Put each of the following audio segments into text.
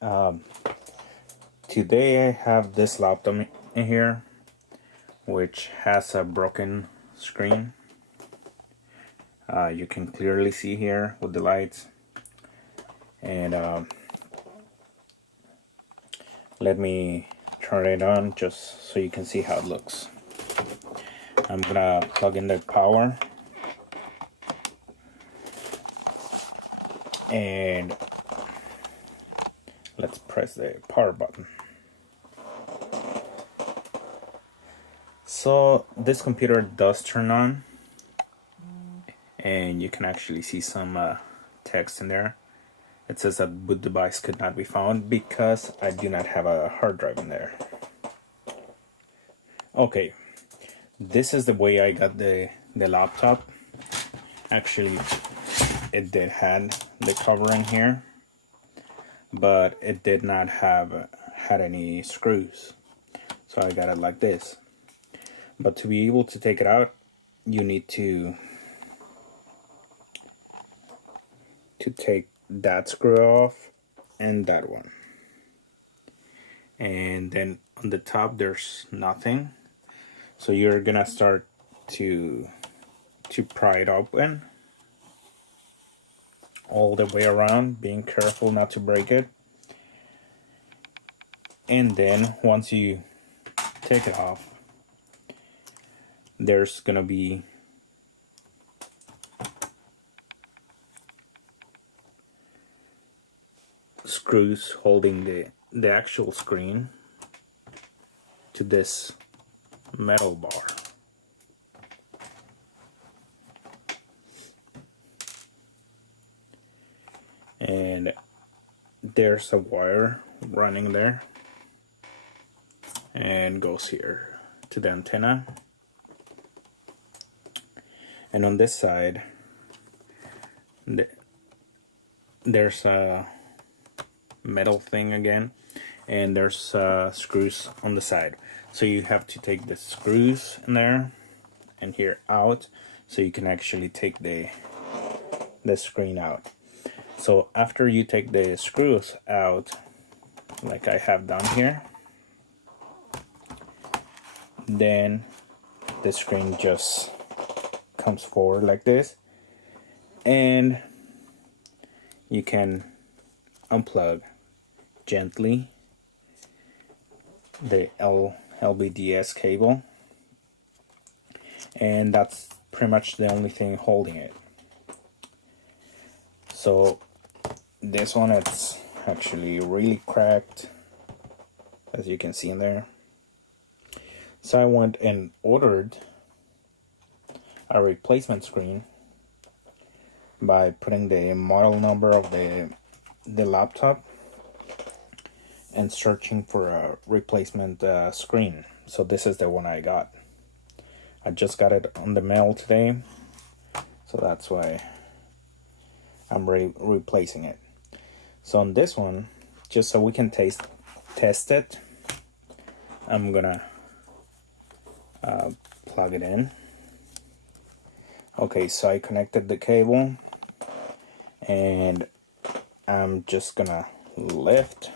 Um, Today I have this laptop in here, which has a broken screen. You can clearly see here with the lights. And let me turn it on just so you can see how it looks. I'm gonna plug in the power and let's press the power button. So this computer does turn on, and you can actually see some text in there. It says that boot device could not be found because I do not have a hard drive in there. Okay, this is the way I got the laptop. Actually, it did have the cover in here, but it did not have had any screws, so I got it like this. But to be able to take it out, you need to take that screw off and that one, and then on the top there's nothing, so you're gonna start to pry it open all the way around, being careful not to break it. And then once you take it off, there's gonna be screws holding the actual screen to this metal bar. And there's a wire running there and goes here to the antenna. And on this side there's a metal thing again, and there's screws on the side, so you have to take the screws in there and here out so you can actually take the screen out. So after you take the screws out, like I have done here, then the screen just comes forward like this, and you can unplug gently the LVDS cable, and that's pretty much the only thing holding it. So this one, it's actually really cracked, as you can see in there. So I went and ordered a replacement screen by putting the model number of the laptop and searching for a replacement screen. So this is the one I got. I just got it on the mail today, so that's why I'm replacing it. So on this one, just so we can test it, I'm gonna plug it in. Okay, so I connected the cable, and I'm just gonna lift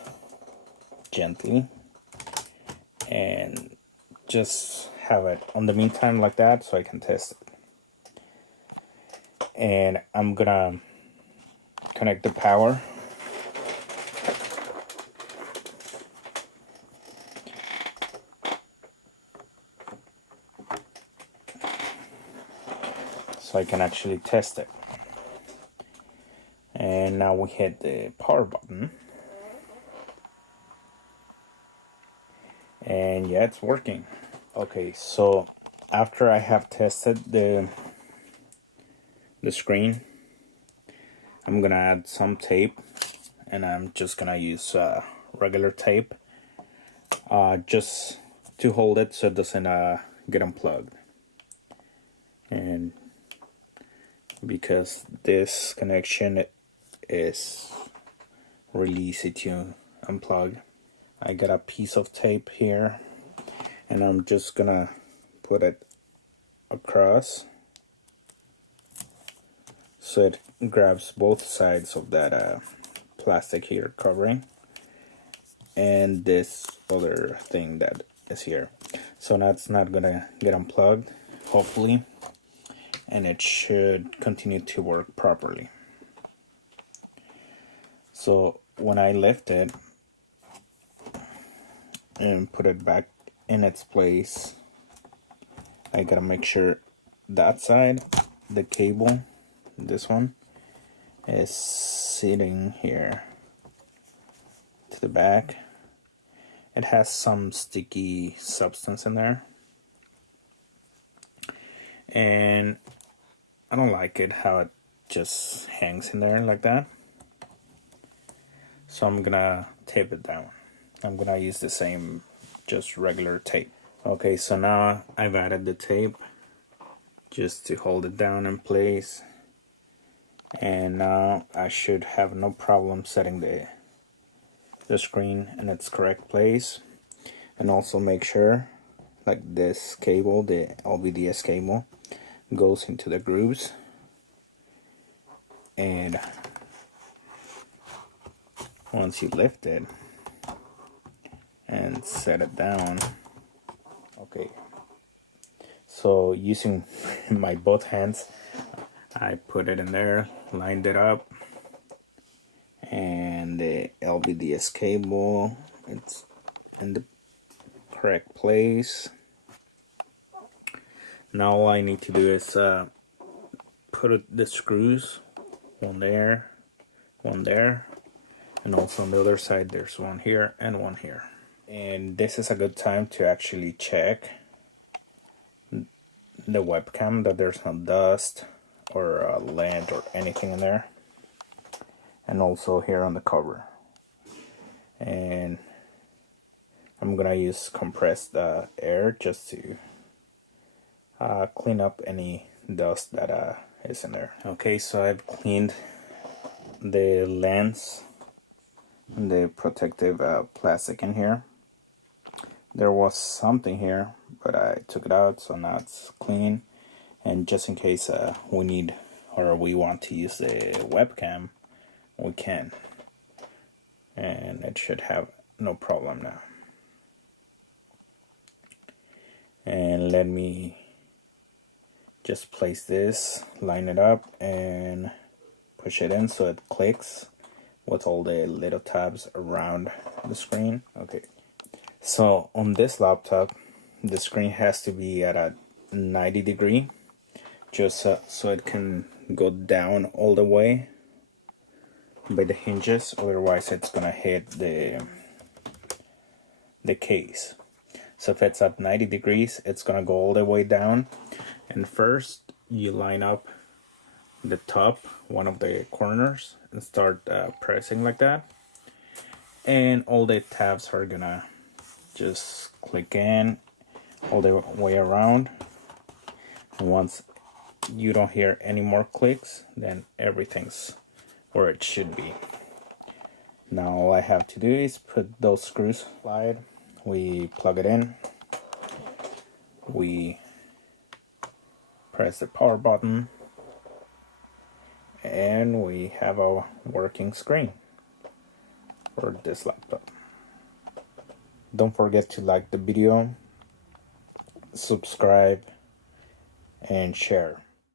gently and just have it on the meantime like that so I can test it. And I'm gonna connect the power. So I can actually test it. And now we hit the power button. And yeah, it's working. Okay, so after I have tested the screen, I'm gonna add some tape, and I'm just gonna use regular tape just to hold it so it doesn't get unplugged. And because this connection is really easy to unplug, I got a piece of tape here, and I'm just gonna put it across so it grabs both sides of that plastic here covering, and this other thing that is here. So now it's not gonna get unplugged, hopefully, and it should continue to work properly. So when I lift it and put it back in its place, I gotta make sure that side, the cable, this one, is sitting here to the back. It has some sticky substance in there, and I don't like it how it just hangs in there like that. So I'm gonna tape it down. I'm gonna use the same, just regular tape. Okay, so now I've added the tape just to hold it down in place, and now I should have no problem setting the screen in its correct place. And also make sure, like, this cable, the LVDS cable, goes into the grooves, and once you lift it and set it down, okay, so using my both hands, I put it in there, lined it up, and the LVDS cable, it's in the correct place. Now all I need to do is put the screws, one there, and also on the other side there's one here and one here. And this is a good time to actually check the webcam that there's no dust or lint or anything in there, and also here on the cover. And I'm gonna use compressed air just to clean up any dust that is in there. Okay, so I've cleaned the lens and the protective plastic in here. There was something here, but I took it out, so now it's clean. And just in case we need or we want to use the webcam, we can. And it should have no problem now. And let me just place this, line it up, and push it in so it clicks with all the little tabs around the screen. Okay, so on this laptop, the screen has to be at a 90 degree, just so it can go down all the way by the hinges, otherwise it's gonna hit the case. So if it's at 90 degrees, it's gonna go all the way down. And first you line up the top, one of the corners, and start pressing like that, and all the tabs are gonna just click in all the way around. And once you don't hear any more clicks, then everything's where it should be. Now all I have to do is put those screws slide, we plug it in, we press the power button, and we have a working screen for this laptop. Don't forget to like the video, subscribe, and share.